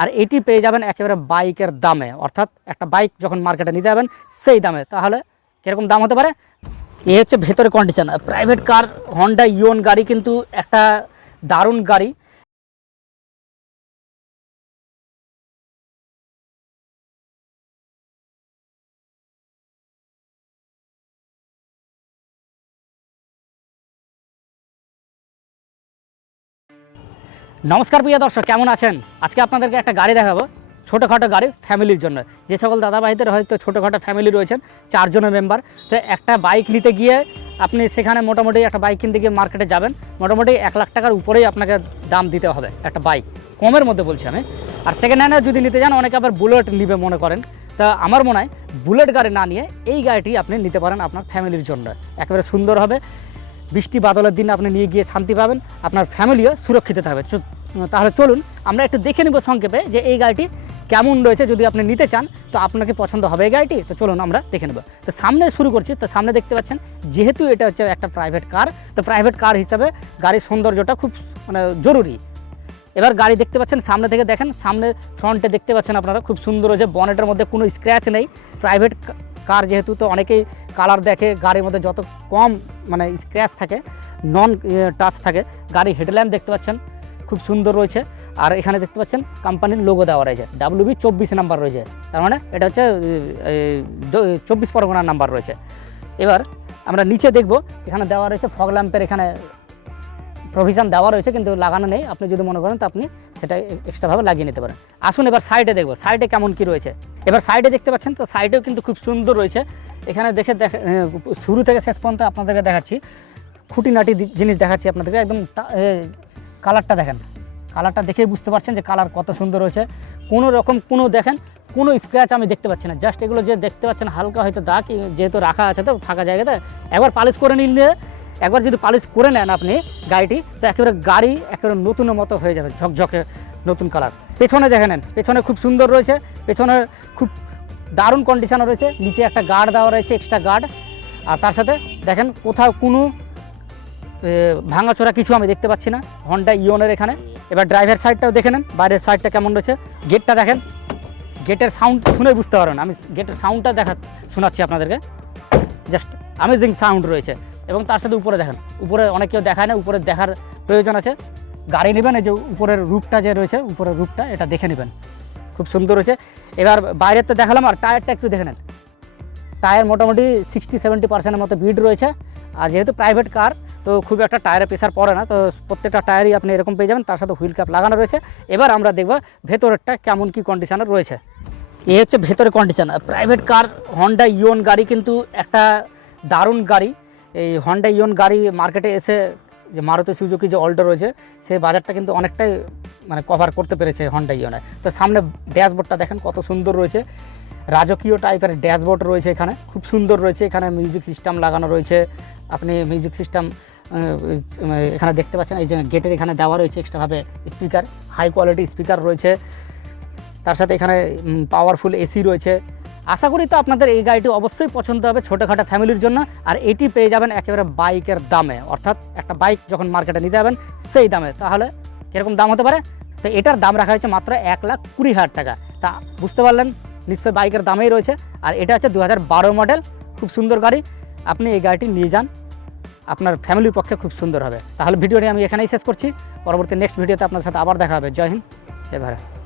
আর এটি পেয়ে যাবেন একেবারে বাইকের দামে, অর্থাৎ একটা বাইক যখন মার্কেটে নিতে যাবেন সেই দামে। তাহলে কীরকম দাম হতে পারে? এ হচ্ছে ভেতরে কন্ডিশন। প্রাইভেট কার হন্ডা ইওন গাড়ি কিন্তু একটা দারুণ গাড়ি। নমস্কার প্রিয় দর্শক, কেমন আছেন? আজকে আপনাদেরকে একটা গাড়ি দেখাবো, ছোটোখাটো গাড়ি ফ্যামিলির জন্য। যে সকল দাদাভাইদের হয়তো ছোটোখাটো ফ্যামিলি রয়েছেন, 4 জনের মেম্বার, তো একটা বাইক নিতে গিয়ে আপনি সেখানে মোটামুটি একটা বাইক কিনতে গিয়ে মার্কেটে যাবেন, মোটামুটি 1 লাখ টাকার উপরেই আপনাকে দাম দিতে হবে একটা বাইক, কমের মধ্যে বলছি আমি। আর সেকেন্ড হ্যান্ডে যদি নিতে যান, অনেকে আবার বুলেট নিবে মনে করেন। তা আমার মনে হয় বুলেট গাড়ি না নিয়ে এই গাড়িটি আপনি নিতে পারেন আপনার ফ্যামিলির জন্য। একেবারে সুন্দর হবে, বৃষ্টি বাদলের দিন আপনি নিয়ে গিয়ে শান্তি পাবেন, আপনার ফ্যামিলিও সুরক্ষিত থাকবে। তাহলে চলুন আমরা একটু দেখে নেব সংক্ষেপে যে এই গাড়িটি কেমন রয়েছে। যদি আপনি নিতে চান তো আপনাকে পছন্দ হবে এই গাড়িটি, তো চলুন আমরা দেখে নেব। তো সামনে শুরু করছি। তো সামনে দেখতে পাচ্ছেন, যেহেতু এটা হচ্ছে একটা প্রাইভেট কার, তো প্রাইভেট কার হিসাবে গাড়ির সৌন্দর্যটা খুব জরুরি। এবার গাড়ি দেখতে পাচ্ছেন, সামনে থেকে দেখেন, সামনে ফ্রন্টে দেখতে পাচ্ছেন আপনারা, খুব সুন্দর হয়েছে। বনেটের মধ্যে কোনো স্ক্র্যাচ নেই। প্রাইভেট কার যেহেতু, তো অনেকেই কালার দেখে গাড়ির মধ্যে যত কম স্ক্র্যাচ থাকে, নন টাচ থাকে। গাড়ি হেডল্যাম্প দেখতে পাচ্ছেন খুব সুন্দর রয়েছে। আর এখানে দেখতে পাচ্ছেন কোম্পানির লোগো দেওয়া রয়েছে, WB 24 নাম্বার রয়েছে, তার মানে এটা হচ্ছে 24 পরগনার নাম্বার রয়েছে। এবার আমরা নিচে দেখব, এখানে দেওয়া রয়েছে ফগ ল্যাম্পের, এখানে প্রভিশন দেওয়া রয়েছে কিন্তু লাগানো নেই। আপনি যদি মনে করেন তো আপনি সেটা এক্সট্রাভাবে লাগিয়ে নিতে পারেন। আসুন এবার সাইডে দেখব, সাইডে কেমন কি রয়েছে। এবার সাইডে দেখতে পাচ্ছেন, তো সাইডেও কিন্তু খুব সুন্দর রয়েছে। এখানে দেখে শুরু থেকে শেষ পর্যন্ত আপনাদেরকে দেখাচ্ছি, খুঁটিনাটি জিনিস দেখাচ্ছি আপনাদেরকে। একদম কালারটা দেখেন, কালারটা দেখেই বুঝতে পারছেন যে কালার কত সুন্দর রয়েছে। কোনো রকম দেখেন কোনো স্ক্র্যাচ আমি দেখতে পাচ্ছি না। জাস্ট এগুলো যে দেখতে পাচ্ছেন হালকা হয়তো দাগ, যেহেতু রাখা আছে তো ফাঁকা জায়গাতে, একবার পালিশ করে নিলে, একবার যদি পালিশ করে নেন আপনি গাড়িটি, তো একেবারে নতুনের মতো হয়ে যাবে, ঝকঝকে নতুন কালার। পেছনে দেখে নেন, পেছনে খুব সুন্দর রয়েছে, পেছনে খুব দারুণ কন্ডিশনও রয়েছে। নিচে একটা গার্ড দেওয়া রয়েছে, এক্সট্রা গার্ড। আর তার সাথে দেখেন কোথাও কোনো ভাঙাচোরা কিছু আমি দেখতে পাচ্ছি না হন্ডা ইওনের এখানে। এবার ড্রাইভার সাইডটাও দেখে নেন, বাইরের সাইডটা কেমন রয়েছে। গেটটা দেখেন, গেটের সাউন্ড শুনে বুঝতে পারবেন, আমি গেটের সাউন্ডটা শোনাচ্ছি আপনাদেরকে। জাস্ট অ্যামেজিং সাউন্ড রয়েছে। এবং তার সাথে উপরে দেখেন, উপরে অনেকেও দেখায় না, উপরে দেখার প্রয়োজন আছে। গাড়ি নেবেন, এই যে উপরের রূপটা যে রয়েছে, উপরের রূপটা এটা দেখে নেবেন, খুব সুন্দর রয়েছে। এবার বাইরের তো দেখালাম, আর টায়ারটা একটু দেখে নেন। টায়ার মোটামুটি 60-70% মতো বিড রয়েছে। আর যেহেতু প্রাইভেট কার, তো খুব একটা টায়ারে প্রেসার পড়ে না, তো প্রত্যেকটা টায়ারই আপনি এরকম পেয়ে যাবেন। তার সাথে হুইল ক্যাপ লাগানো রয়েছে। এবার আমরা দেখব ভেতরেরটা কেমন কি কন্ডিশনে রয়েছে। এ হচ্ছে ভেতরে কন্ডিশন। প্রাইভেট কার হন্ডা ইওন গাড়ি কিন্তু একটা দারুণ গাড়ি। এই হন্ডা ইওন গাড়ি মার্কেটে এসে যে মারুতি সুজুকি যে অল্টো রয়েছে, সেই বাজারটা কিন্তু অনেকটাই কভার করতে পেরেছে হন্ডা ইওনে। তো সামনে ড্যাশবোর্ডটা দেখেন কত সুন্দর রয়েছে, রাজকীয় টাইপের ড্যাশবোর্ড রয়েছে এখানে, খুব সুন্দর রয়েছে। এখানে মিউজিক সিস্টেম লাগানো রয়েছে, আপনি মিউজিক সিস্টেম এখানে দেখতে পাচ্ছেন। এই যে গেটের এখানে দেওয়া রয়েছে এক্সট্রাভাবে স্পিকার, হাই কোয়ালিটি স্পিকার রয়েছে। তার সাথে এখানে পাওয়ারফুল এসি রয়েছে। আশা করি তো আপনাদের এই গাড়িটি অবশ্যই পছন্দ হবে ছোটোখাটো ফ্যামিলির জন্য। আর এটি পেয়ে যাবেন একেবারে বাইকের দামে, অর্থাৎ একটা বাইক যখন মার্কেটে নিতে যাবেন সেই দামে। তাহলে কীরকম দাম হতে পারে? তো এটার দাম রাখা হয়েছে মাত্র 1,20,000 টাকা। তা বুঝতে পারলেন, নিশ্চয়ই বাইকের দামেই রয়েছে। আর এটা হচ্ছে 2012 মডেল, খুব সুন্দর গাড়ি। আপনি এই গাড়িটি নিয়ে যান, আপনার ফ্যামিলির পক্ষে খুব সুন্দর হবে। তাহলে ভিডিওটি আমি এখানেই শেষ করছি। পরবর্তী নেক্সট ভিডিওতে আপনার সাথে আবার দেখা হবে। জয় হিন্দ, জয় ভারত।